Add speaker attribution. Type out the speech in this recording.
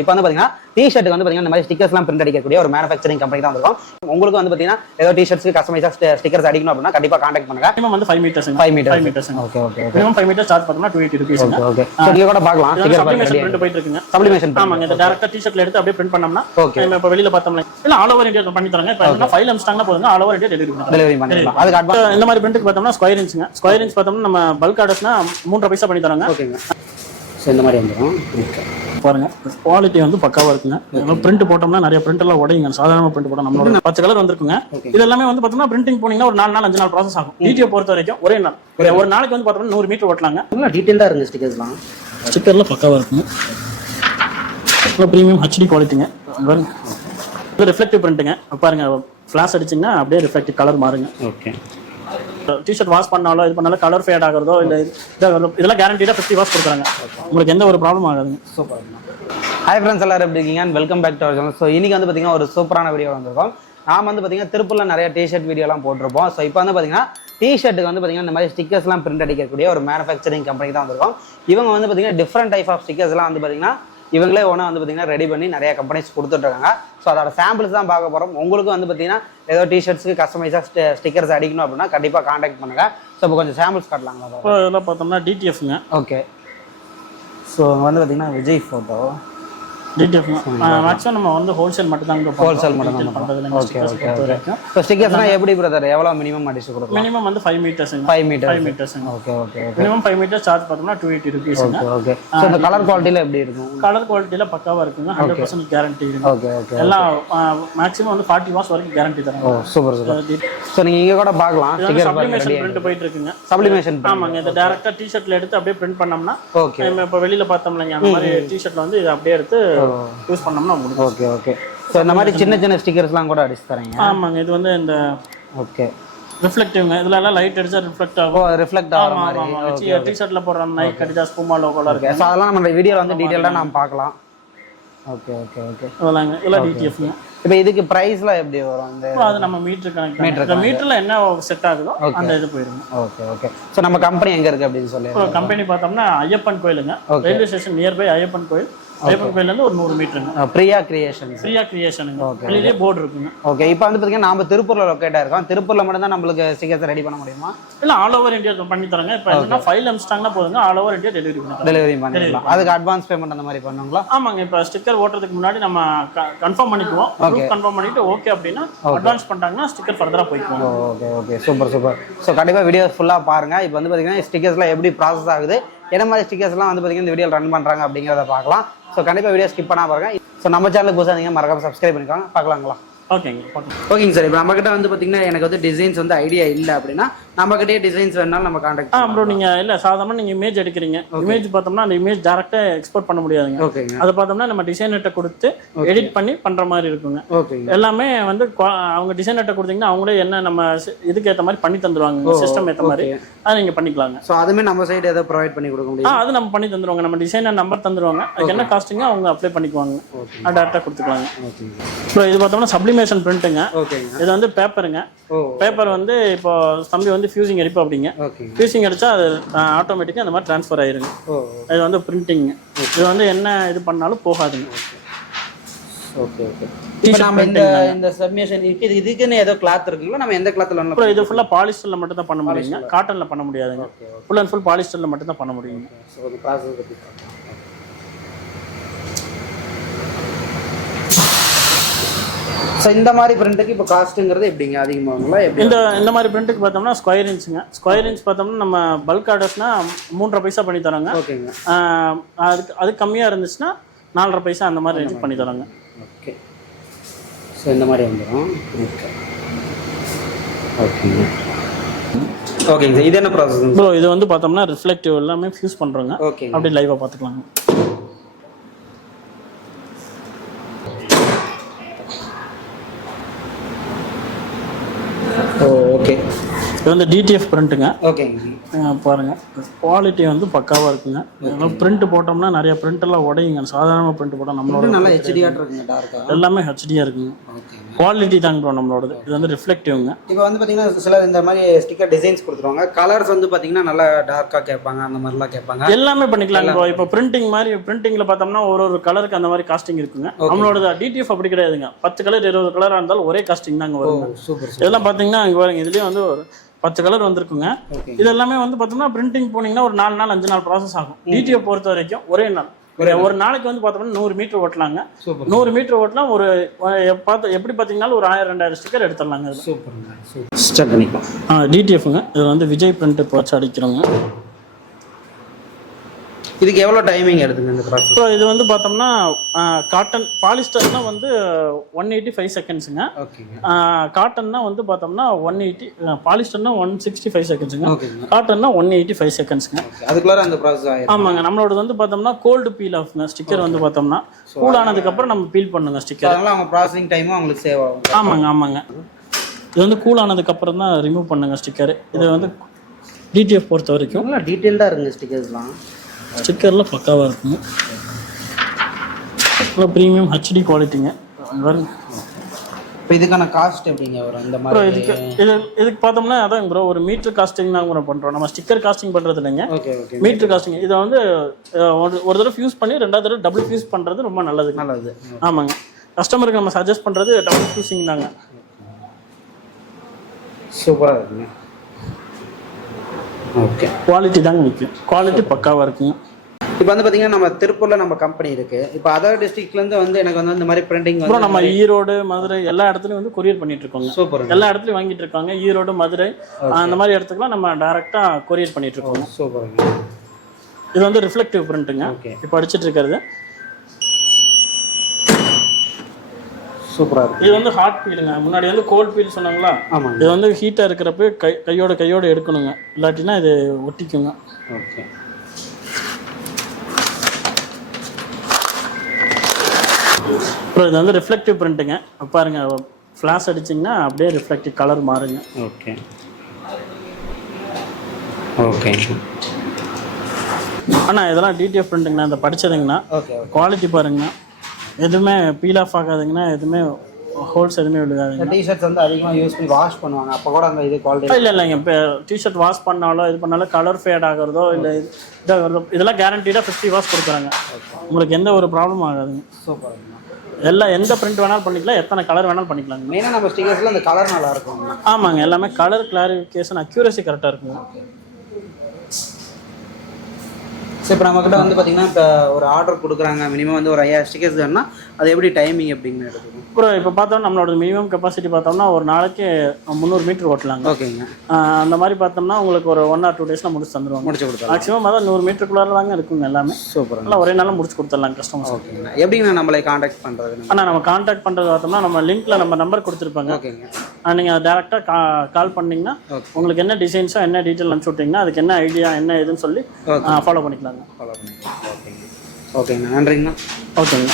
Speaker 1: இப்போ வந்து பாத்தீங்கன்னா டி ஷர்ட்டுக்கு வந்து பாத்தீங்கன்னா இந்த மாதிரி ஸ்டிக்கர்ஸ்லாம் பிரிண்ட் அடிக்கக்கூடிய ஒரு மேனுஃபேக்சரிங் கம்பெனி தான் வந்திருக்கும். உங்களுக்கு வந்து பாத்தீங்கன்னா ஏதோ டி ஷர்ட்ஸ்க்கு கஸ்டமைஸா ஸ்டிக்கர்ஸ் அடிக்கணும் அப்படின்னா கண்டிப்பா காண்டாக்ட் பண்ணுங்க.
Speaker 2: மினிமம் வந்து five metres
Speaker 1: five metre
Speaker 2: five metres
Speaker 1: okay okay
Speaker 2: minimum five metre charge பார்த்தோம்னா two eighty rupees
Speaker 1: okay okay கூட பார்க்கலாம். ஸ்டிக்கர்
Speaker 2: சப்ளிமேஷன் பிரிண்ட் போயிட்டு இருக்குங்க.
Speaker 1: சப்ளிமேஷன்
Speaker 2: ஆமாங்க இந்த டேரக்டா டி ஷர்ட்ல எடுத்து அப்படியே பிரிண்ட் பண்ணோம்னா
Speaker 1: ஓகே
Speaker 2: இப்போ வெளியில பார்த்தோம்னா இல்ல ஆல் ஓவர் இந்தியா பண்ணி தராங்க. இப்போ ஃபைல் அமிச்சிட்டாங்கன்னா போதுங்க. ஆல் ஓவர் இந்தியா டெலிவரி பண்ணுறாங்க
Speaker 1: டெலிவரி அதுக்கு அட்வான்ஸ்
Speaker 2: இந்த மாதிரி பிரிண்ட்டுக்கு பார்த்தோம்னா ஸ்கொயர் இன்ச்சுங்க ஸ்கொயர் இன்ச் பார்த்தோம்னா நம்ம பல்க் ஆர்டர்ஸ்னா மூன்றரை பைசா பண்ணி தராங்க.
Speaker 1: ஓகேங்க ஸோ இந்த மாதிரி வந்துடும் ஓகே
Speaker 2: பாருங்க. குவாலிட்டி வந்து பக்காவா இருக்குங்க. பிரிண்ட் போட்டோம்னா நிறைய பிரிண்ட் எல்லாம் உடையுங்க. சாதாரண பிரிண்ட் போட்டோம். நம்மளோட பச்சை கலர் வந்திருக்குங்க. இது எல்லாமே வந்து பார்த்தோம்னா பிரிண்டிங் போனீங்கன்னா ஒரு நாலு நாள் அஞ்சு நாள் ப்ராசஸ் ஆகும். டிடிஓ பொறுத்த வரைக்கும் ஒரே நாள். ஒரு நாளைக்கு வந்து பார்த்தோம்னா நூறு மீட்டர் ஓட்டலாங்க.
Speaker 1: நல்லா டீட்டெயிலாக இருங்க ஸ்டிக்கர்ஸ்லாம்
Speaker 2: ஸ்டிக்கர்ல பக்காவா இருக்குங்க. நல்லா ப்ரீமியம் ஹெச்டி குவாலிட்டிங்க பாருங்க. இது ரிஃப்ளெக்டிவ் பிரிண்ட்டுங்க பாருங்க ஃபிளாஷ் அடிச்சிங்கன்னா அப்படியே ரிஃப்ளெக்டிவ் கலர் மாறுங்க.
Speaker 1: ஓகே
Speaker 2: டிஷர்ட் வாஷ் பண்ணாலோ இது பண்ணாலும் கலர் ஃபேட் ஆகிறதோ இல்லை இதாகிறதோ இதெல்லாம் கேரண்டீடாக ஃபிஃப்டி வாஷ் கொடுக்குறாங்க. உங்களுக்கு எந்த ஒரு ப்ராப்ளம் ஆகாதுங்க.
Speaker 1: சூப்பர் ஹாய் ஃப்ரெண்ட்ஸ் எல்லாரும் எப்படி இருக்கீங்க? Welcome back to our channel so இன்னைக்கு வந்து பார்த்தீங்கன்னா ஒரு சூப்பரான வீடியோ வந்திருக்கோம். நாம் வந்து பார்த்தீங்கன்னா திருப்பூரில் நிறைய டிஷர்ட் வீடியோலாம் போட்டிருப்போம். ஸோ இப்போ வந்து பார்த்தீங்கன்னா டிஷர்ட்டுக்கு வந்து பார்த்தீங்கன்னா இந்த மாதிரி ஸ்டிக்கர்ஸ்லாம் பிரிண்ட் அடிக்கக்கூடிய ஒரு மேனுஃபேக்சரிங் கம்பெனி தான் வந்திருக்கோம். இவங்க வந்து பார்த்தீங்கன்னா டிஃப்ரெண்ட் டைப் ஆஃப் ஸ்டிக்கர்ஸ்லாம் வந்து பார்த்தீங்கன்னா இவங்களே ஒன்றா வந்து பார்த்தீங்கன்னா ரெடி பண்ணி நிறைய கம்பெனிஸ் கொடுத்துட்ருக்காங்க. ஸோ அதோட சாம்பிள்ஸ் தான் பார்க்க போகிறோம் உங்களுக்கு வந்து பார்த்தீங்கன்னா ஏதோ டிஷர்ட்ஸ்க்கு கஸ்டமைஸாக ஸ்டிக்கர்ஸ் அடிக்கணும் அப்படின்னா கண்டிப்பாக காண்டாக்ட் பண்ணுங்கள் ஸோ இப்போ கொஞ்சம் சாம்பிள்ஸ் காட்டலாங்களா
Speaker 2: இப்போ இதெல்லாம் பார்த்தோம்னா டிடிஎஃப்ங்க
Speaker 1: ஓகே ஸோ வந்து பார்த்தீங்கன்னா விஜய் ஃபோட்டோ
Speaker 2: மேக்ஸிமம் நம்ம வந்து ஹோல்சேல் மட்டும் தான்
Speaker 1: ஹோல்சேல் மட்டும் தான் பண்ணுறோம் ஓகே ஓகே ஓகே இப்போ ஸ்டிக்கர்ஸ்னால் எப்படி பிரதர் எவ்வளோ மினிமம் அடிச்சு கொடுக்கலாம்?
Speaker 2: மினிமம் வந்து ஃபைவ் மீட்டர்ஸுங்க
Speaker 1: ஃபைவ் மீட்டர்
Speaker 2: ஃபைவ் மீட்டர்ஸுங்க
Speaker 1: okay okay okay
Speaker 2: minimum five metre charge பார்த்தோம்னா டூ எயிட்டி ருபீஸுங்க
Speaker 1: ஓகே ஓகே ஸோ இந்த கலர் குவாலிட்டியில் எப்படி இருக்கும்?
Speaker 2: கலர் குவாலிட்டியில் பக்காவாக இருக்குங்க. ஹண்ட்ரட் பர்சன்ட் கேரண்டி இருக்குங்க
Speaker 1: ஓகே ஓகே
Speaker 2: எல்லாம் மேக்ஸிமம் வந்து ஃபார்ட்டி வாஸ் வரைக்கும் கேரண்டி
Speaker 1: ஓ
Speaker 2: தராங்க
Speaker 1: சூப்பர் சூப்பர் ஸோ நீங்கள் இங்கே கூட பார்க்கலாம். ஸ்டிக்கர்
Speaker 2: சப்ளிமேஷன் பிரிண்ட் போயிட்டு இருக்குங்க
Speaker 1: சப்ளிமேஷன்
Speaker 2: ஆமாங்க இந்த டேரக்டா டிஷர்ட்ல எடுத்து அப்படியே பிரிண்ட் பண்ணோம்னா
Speaker 1: ஓகே
Speaker 2: இப்போ வெளியில பார்த்தோம்லங்க அந்த மாதிரி டிஷர்ட்ல வந்து இதை அப்படியே எடுத்து யூஸ் பண்ணோம்னா முடியும்
Speaker 1: ஓகே ஓகே. ஸோ இந்த மாதிரி சின்ன சின்ன ஸ்டிக்கர்ஸ்லாம் கூட அடிச்சு தரீங்க.
Speaker 2: ஆமாங்க இது வந்து இந்த
Speaker 1: ஓகே.
Speaker 2: ரிஃப்ளெக்டிவ்ங்க இதுல எல்லாம் லைட் அடிச்சா ரிஃப்ளெக்ட்
Speaker 1: ஓ
Speaker 2: ஆகும்
Speaker 1: ரிஃப்ளெக்ட் ஆகிற
Speaker 2: ஆமா
Speaker 1: மாதிரி.
Speaker 2: ஆமா ஆமா. டிஷர்ட்ல போடுற நைக் அடிச்சா ஸ்பூமா லோகோலாம் இருக்கு.
Speaker 1: ஸோ அதெல்லாம் நம்ம வீடியோவில் வந்து டீட்டெயிலாக நம்ம பார்க்கலாம். Okay okay okay.
Speaker 2: அதெல்லாங்க இதெல்லாம் டிடிஎஃப்ங்க
Speaker 1: இப்போ இதுக்கு ப்ரைஸ்லாம் எப்படி வரும்? இந்த
Speaker 2: அது நம்ம மீட்டர் கணக்கு இந்த மீட்டர்ல என்ன செட் ஆகுதோ அந்த இது போயிருங்க
Speaker 1: ஓகே ஓகே. ஸோ நம்ம கம்பெனி எங்கே இருக்குது அப்படின்னு சொல்லி
Speaker 2: கம்பெனி பார்த்தோம்னா ஐயப்பன் கோயிலுங்க. ரயில்வே ஸ்டேஷன் நியர்பை ஐயப்பன் கோயில். ஐயப்பன் கோயில்ல இருந்து ஒரு நூறு மீட்டருங்க
Speaker 1: பிரியா கிரியேஷன்ஸ்
Speaker 2: ஃப்ரீயா கிரியேஷனுங்க வெளியிலே போர்டு இருக்குங்க.
Speaker 1: ஓகே இப்போ வந்து பார்த்தீங்கன்னா நாம திருப்பூர்ல லொக்கேட்டாக இருக்கோம். திருப்பூர்ல மட்டும் தான் நம்மளுக்கு ஸ்டிக்கர்ஸ் ரெடி பண்ண முடியுமா?
Speaker 2: இல்ல ஆல் ஓவர் இந்தியா பண்ணி தராங்க. இப்போ என்னன்னா ஃபைல் அமிச்சிட்டாங்கன்னா போதுங்க. ஆல் ஓவர் இந்தியா டெலிவரி பண்ணி
Speaker 1: டெலிவரி பண்ணிடலாம் அதுக்கு அட்வான்ஸ் பேமெண்ட் அந்த மாதிரி பண்ணுங்களா
Speaker 2: ஆமாங்க. இப்போ ஸ்டிக்கர் ஓட்டுறதுக்கு முன்னாடி நம்ம கன்ஃபார்ம் பண்ணிக்குவோம். குரூப் கன்ஃபார்ம் பண்ணிட்டு ஓகே அப்படின்னா அட்வான்ஸ் பண்ணிட்டாங்கன்னா ஸ்டிக்கர் ஃபர்தரா போய்க்குவோம்
Speaker 1: okay okay super super so கண்டிப்பாக வீடியோ ஃபுல்லாக பாருங்க. இப்போ வந்து பார்த்தீங்கன்னா ஸ்டிக்கர்ஸ்லாம் எப்படி ப்ராசஸ் ஆகுது? என்ன மாதிரி ஸ்டிக்கர்ஸ்லாம் வந்து பார்த்தீங்கன்னா இந்த வீடியோ ரன் பண்ணுறாங்க அப்படிங்கிறத பார்க்கலாம். ஸோ கண்டிப்பாக வீடியோ ஸ்கிப் பண்ணா பாருங்க. ஸோ நம்ம சேனலுக்கு புதுசாக நீங்கள் மறக்காம சப்ஸ்கிரைப் பண்ணிக்கோங்க. பார்க்கலாங்களா?
Speaker 2: ஓகேங்க.
Speaker 1: ஓகேங்க சார் இப்போ நம்மக்கிட்ட வந்து பார்த்தீங்கன்னா எனக்கு வந்து டிசைன்ஸ் வந்து ஐடியா இல்லை அப்படின்னா நம்மக்கிட்டே டிசைன்ஸ் வேணாலும் நம்ம காண்டாக்ட்
Speaker 2: ஆ ப்ரோ நீங்க இல்ல சாதாரண நீங்க இமேஜ் எடுக்கிறீங்க. இமேஜ் பார்த்தோம்னா அந்த இமேஜ் டேரக்டா எக்ஸ்போர்ட் பண்ண முடியாதுங்க.
Speaker 1: ஓகேங்க
Speaker 2: அதை பார்த்தோம்னா நம்ம டிசைனர்கிட்ட கொடுத்து எடிட் பண்ணி பண்ற மாதிரி இருக்குங்க.
Speaker 1: ஓகேங்க
Speaker 2: எல்லாமே வந்து அவங்க டிசைனர்கிட்ட கொடுத்தீங்கன்னா அவங்களே என்ன நம்ம இதுக்கு ஏத்த மாதிரி பண்ணி தந்துருவாங்க. சிஸ்டம் ஏத்த மாதிரி. அதை நீங்க பண்ணிக்கலாங்க.
Speaker 1: ஸோ அதுவுமே நம்ம சைடு ஏதோ ப்ரொவைட் பண்ணி கொடுக்க
Speaker 2: ஆ
Speaker 1: முடியும்.
Speaker 2: அது நம்ம பண்ணி தந்துருவாங்க. நம்ம டிசைனர் நம்பர் தந்துருவாங்க. அதுக்கு என்ன காஸ்டிங்க அவங்க அப்ளை பண்ணிக்குவாங்க. அது டேரக்டா கொடுத்துக்கலாங்க.
Speaker 1: ஓகேங்க
Speaker 2: அப்புறம் இது பார்த்தோம்னா சப்ளிமேஷன் பிரிண்ட்டுங்க இது வந்து பேப்பருங்க பேப்பர் வந்து இப்போ தம்பி வந்து ஃபியூசிங் அடிப்பா அப்படிங்க. ஃபியூசிங் அடிச்சா அது ஆட்டோமேட்டிக்காக அந்த மாதிரி ட்ரான்ஸ்ஃபர் ஆயிருங்க. இது வந்து பிரிண்டிங் இது வந்து என்ன இது பண்ணாலும் போகாதுங்க.
Speaker 1: ஓகே ஓகே இப்போ நம்ம இந்த இந்த சப்மிஷன் இது இதுக்குன்னு ஏதோ கிளாத் இருக்குங்களா? நம்ம எந்த கிளாத்தில் வேணாலும்
Speaker 2: இது ஃபுல்லாக பாலிஸ்டரில் மட்டும் தான் பண்ண முடியுங்க. காட்டனில் பண்ண முடியாதுங்க. ஃபுல் அண்ட் ஃபுல் பாலிஸ்டரில் மட்டும் தான் பண்ண முடியுங்க.
Speaker 1: ஸோ ஒரு ப்ராசஸ் பற்றி பார்க்கலாம் ஸோ இந்த மாதிரி பிரிண்ட்டுக்கு இப்போ காஸ்ட்டுங்கிறது எப்படிங்க? அதிகமாகுங்களா? எப்படி
Speaker 2: இந்த இந்த மாதிரி பிரிண்ட்டுக்கு பார்த்தோம்னா ஸ்கொயர் இன்ச்சுங்க ஸ்கொயர் இன்ச் பார்த்தோம்னா நம்ம பல்க் ஆர்டர்ஸ்னா மூன்றரை பைசா பண்ணி தராங்க.
Speaker 1: ஓகேங்க.
Speaker 2: அதுக்கு அது கம்மியாக இருந்துச்சுன்னா நாலரை பைசா அந்த மாதிரி ரேஞ்ச் பண்ணி தராங்க.
Speaker 1: ஓகே. ஸோ இந்த மாதிரி வந்துடும் ஓகே ஓகேங்க. ஓகேங்க. சார் இது என்ன ப்ராசஸ்
Speaker 2: ப்ரோ இது வந்து பார்த்தோம்னா ரிஃப்ளெக்டிவ் எல்லாமே ஃபியூஸ் பண்ணுறோங்க
Speaker 1: ஓகேங்க.
Speaker 2: அப்படியே லைவாக பார்த்துக்கலாங்க. இது வந்து டிடிஎஃப் பிரிண்ட்டுங்க
Speaker 1: ஓகேங்க
Speaker 2: பாருங்க. குவாலிட்டி வந்து பக்காவாக இருக்குங்க. பிரிண்ட் போட்டோம்னா நிறைய print எல்லாம் உடையுங்க. சாதாரண பிரிண்ட் போட்டால் நம்மளோட
Speaker 1: நல்லா ஹெச்டியாட் இருக்குங்க
Speaker 2: எல்லாமே ஹெச்டியாக இருக்குங்க.
Speaker 1: ஓகேங்க
Speaker 2: குவாலிட்டி தாங்க ப்ரோ நம்மளோடது. இது வந்து ரிஃப்ளெக்டிவ்ங்க
Speaker 1: இப்போ வந்து பார்த்தீங்கன்னா சில இந்த மாதிரி ஸ்டிக்கர் டிசைன்ஸ் கொடுத்துருவாங்க. கலர்ஸ் வந்து பார்த்தீங்கன்னா நல்லா டார்க்காக கேட்பாங்க அந்த மாதிரிலாம் கேட்பாங்க.
Speaker 2: எல்லாமே பண்ணிக்கலாம் ப்ரோ இப்போ பிரிண்டிங் மாதிரி பிரிண்டிங்ல பார்த்தோம்னா ஒரு ஒரு கலருக்கு அந்த மாதிரி காஸ்டிங் இருக்குங்க. நம்மளோட டிடிஎஃப் அப்படி கிடையாதுங்க. பத்து கலர் இருபது கலராக இருந்தாலும் ஒரே காஸ்டிங் தாங்க வருங்க.
Speaker 1: சூப்பர்
Speaker 2: இதெல்லாம் பார்த்தீங்கன்னா இங்கே பாருங்க இதுலேயே வந்து ஒரு பத்து கலர் வந்திருக்குங்க. இது எல்லாமே வந்து பார்த்தோம்னா பிரிண்டிங் போனீங்கன்னா ஒரு நாலு நாள் அஞ்சு நாள் ப்ராசஸ் ஆகும். டிடிஎஃப் பொறுத்த வரைக்கும் ஒரே நாள். ஒரு நாளைக்கு வந்து பார்த்தோம்னா நூறு மீட்டர் ஓட்டலாங்க. நூறு மீட்டர் ஓட்டலாம் ஒரு பார்த்து எப்படி பார்த்தீங்கன்னாலும் ஒரு ஆயிரம் ரெண்டாயிரம் ஸ்டிக்கர் எடுத்துடலாங்க
Speaker 1: சூப்பருங்க சூப்பர். ஸ்டார்ட் பண்ணிக்கலாம்.
Speaker 2: டிடிஎஃப்ங்க இது வந்து விஜய் பிரிண்ட் வச்சு அடிக்கிறோங்க
Speaker 1: இதுக்கு எவ்வளோ டைமிங் எடுத்துங்க இந்த ப்ராசஸ்
Speaker 2: ஸோ இது வந்து பார்த்தோம்னா காட்டன் பாலிஸ்டர்னா வந்து ஒன் எயிட்டி ஃபைவ் செகண்ட்ஸுங்க
Speaker 1: ஓகேங்க
Speaker 2: காட்டன்னா வந்து பார்த்தோம்னா ஒன் எயிட்டி பாலிஸ்டர்னா ஒன் சிக்ஸ்டி ஃபைவ் செகண்ட்ஸுங்க காட்டன்னா ஒன் எயிட்டி ஃபைவ் செகண்ட்ஸுங்க
Speaker 1: ஓகே அதுக்குள்ளார அந்த ப்ராசஸ் ஆயிரும்.
Speaker 2: ஆமாங்க. நம்மளோடது வந்து பார்த்தோம்னா கோல்டு பீல் ஆஃப்ங்க ஸ்டிக்கர் வந்து பார்த்தோம்னா. கூல் ஆனதுக்கப்புறம் நம்ம பீல் பண்ணுங்க ஸ்டிக்கர்
Speaker 1: அதனால அவங்க ப்ராசஸிங் டைமும் அவங்களுக்கு சேவ் ஆகும்.
Speaker 2: ஆமாங்க ஆமாங்க. இது வந்து கூல் ஆனதுக்கப்புறம் தான் ரிமூவ் பண்ணுங்க ஸ்டிக்கர் இது வந்து டிடிஎஃப் பொறுத்த வரைக்கும்
Speaker 1: டீட்டெயில்டாக இருக்குங்க ஸ்டிக்கர்ஸ்லாம்
Speaker 2: ஸ்டிக்கரில் பக்காவாக இருக்குங்க நல்லா ப்ரீமியம் ஹெச்டி குவாலிட்டிங்க
Speaker 1: இப்போ இதுக்கான காஸ்ட் எப்படிங்க வரும்? இந்த
Speaker 2: ப்ரோ
Speaker 1: மாதிரி
Speaker 2: இதுக்கு இது இதுக்கு பார்த்தோம்னா அதான் ப்ரோ ஒரு மீட்டர் காஸ்டிங் தான் ப்ரோ பண்ணுறோம் நம்ம ஸ்டிக்கர் காஸ்டிங் பண்ணுறது இல்லைங்க.
Speaker 1: ஓகே ஓகே
Speaker 2: மீட்டர் காஸ்டிங் இதை வந்து ஒரு தடவை ஃபியூஸ் பண்ணி ரெண்டாவது தடவை டபுள் ஃபியூஸ் பண்ணுறது ரொம்ப நல்லதுங்க.
Speaker 1: நல்லது.
Speaker 2: ஆமாங்க. கஸ்டமருக்கு நம்ம சஜஸ்ட் பண்ணுறது டபுள் ஃபியூசிங் தாங்க.
Speaker 1: சூப்பராக இருக்குங்க. ஓகே
Speaker 2: குவாலிட்டி தாங்க முக்கியம். குவாலிட்டி பக்காவாக இருக்குங்க
Speaker 1: இப்போ வந்து பார்த்தீங்கன்னா நம்ம திருப்பூரில் நம்ம கம்பெனி இருக்கு. இப்போ அதர் டிஸ்ட்ரிக்ட்லேருந்து வந்து எனக்கு வந்து இந்த மாதிரி பிரிண்டிங்
Speaker 2: அப்புறம் நம்ம ஈரோடு மதுரை எல்லா இடத்துலையும் வந்து கொரியர் பண்ணிட்டு இருக்கோங்க.
Speaker 1: சூப்பருங்க
Speaker 2: எல்லா இடத்துலையும் வாங்கிட்டு இருக்காங்க. ஈரோடு மதுரை அந்த மாதிரி இடத்துக்குலாம் நம்ம டைரெக்டாக கொரியர் பண்ணிட்டு இருக்கோங்க.
Speaker 1: சூப்பருங்க
Speaker 2: இது வந்து ரிஃப்ளெக்டிவ் பிரிண்ட்டுங்க
Speaker 1: ஓகே
Speaker 2: இப்போ அடிச்சிட்டு இருக்கிறது.
Speaker 1: சூப்பராக இருக்கு.
Speaker 2: இது வந்து ஹாட் பீலுங்க முன்னாடி வந்து கோல்ட் பீல் சொன்னாங்களா
Speaker 1: ஆமாங்க.
Speaker 2: இது வந்து ஹீட்டாக இருக்கிறப்ப கை கையோட கையோட எடுக்கணுங்க. இல்லாட்டினா இது ஒட்டிக்குங்க.
Speaker 1: ஓகே.
Speaker 2: அப்புறம் இது வந்து ரிஃப்ளெக்டிவ் பிரிண்ட்டுங்க பாருங்க ஃப்ளாஷ் அடிச்சிங்கன்னா அப்படியே ரிஃப்ளெக்டிவ் கலர் மாறுங்க.
Speaker 1: ஓகே. ஓகே.
Speaker 2: ஆனால் இதெல்லாம் டிடிஎஃப் பிரிண்ட்டுங்கண்ணா இந்த படிச்சதுங்கண்ணா.
Speaker 1: ஓகே
Speaker 2: குவாலிட்டி பாருங்கண்ணா. எதுவுமே பீல் ஆஃப் ஆகாதுங்கன்னா எதுவுமே ஹோல்ஸ் எதுவுமே விழுகாதுங்க.
Speaker 1: டிஷர்ட்ஸ் வந்து அதிகமாக யூஸ் பண்ணி வாஷ் பண்ணுவாங்க. அப்போ கூட அந்த இது குவாலிட்டி
Speaker 2: இல்லை இல்லைங்க. இப்போ டிஷர்ட் வாஷ் பண்ணாலோ இது பண்ணாலும் கலர் ஃபேட் ஆகிறதோ இல்லை இதாகிறதோ இதெல்லாம் கேரண்டீடாக ஃபிஃப்டி வாஷ் கொடுக்குறாங்க. உங்களுக்கு எந்த ஒரு ப்ராப்ளம் ஆகாதுங்க.
Speaker 1: சூப்பர்
Speaker 2: எல்லாம் எந்த பிரிண்ட் வேணாலும் பண்ணிக்கலாம் எத்தனை கலர் வேணாலும் பண்ணிக்கலாங்க
Speaker 1: மெயினாக நம்ம ஸ்டிக்கர்ஸில் அந்த கலர் நல்லா இருக்கும்
Speaker 2: ஆமாங்க எல்லாமே கலர் கிளாரிஃபிகேஷன் அக்யூரசி கரெக்டாக இருக்குங்க.
Speaker 1: சரி இப்போ நம்மக்கிட்ட வந்து பார்த்தீங்கன்னா இப்போ ஒரு ஆர்டர் கொடுக்குறாங்க. மினிமம் வந்து ஒரு ஐயாயிரம் ஸ்டிக்கர்ஸ் வேணும்னா அது எப்படி டைமிங் எப்படிங்க எடுத்துக்கும்
Speaker 2: அப்புறம் இப்போ பார்த்தோம்னா நம்மளோட மினிமம் கெப்பாசிட்டி பார்த்தோம்னா ஒரு நாளைக்கு முந்நூறு மீட்டர் ஓட்டலாங்க.
Speaker 1: ஓகேங்க.
Speaker 2: அந்த மாதிரி பார்த்தோம்னா உங்களுக்கு ஒரு ஒன் ஆர் டூ டேஸில் முடிச்சு தந்துருவாங்க.
Speaker 1: முடிச்சு கொடுத்தலாம்
Speaker 2: மேக்ஸிமம் அதான் நூறு மீட்டருக்குள்ளார தாங்க இருக்குங்க எல்லாமே.
Speaker 1: சூப்பர்
Speaker 2: எல்லாம் ஒரே நாளில் முடிச்சு கொடுத்துடலாம் கஸ்டமர்ஸ்
Speaker 1: ஓகேங்கண்ணா எப்படிங்கண்ணா நம்மளை காண்டாக்ட் பண்ணுறது
Speaker 2: ஆனால் நம்ம காண்டாக்ட் பண்ணுறது பார்த்தோம்னா நம்ம லிங்க்ல நம்ம நம்பர் கொடுத்துருப்பாங்க.
Speaker 1: ஓகேங்க.
Speaker 2: நீங்கள் டேரெக்டாக கா கால் பண்ணிங்கன்னா. உங்களுக்கு என்ன டிசைன்ஸோ என்ன டீட்டெயில் அனுப்பிச்சு விட்டிங்கன்னா அதுக்கு என்ன ஐடியா என்ன இதுன்னு சொல்லி. ஃபாலோ பண்ணிக்கலாங்க.
Speaker 1: ஃபாலோ பண்ணிக்கலாம் ஓகேங்க ஓகேங்கண்ணா. நன்றிங்கண்ணா.
Speaker 2: ஓகேங்க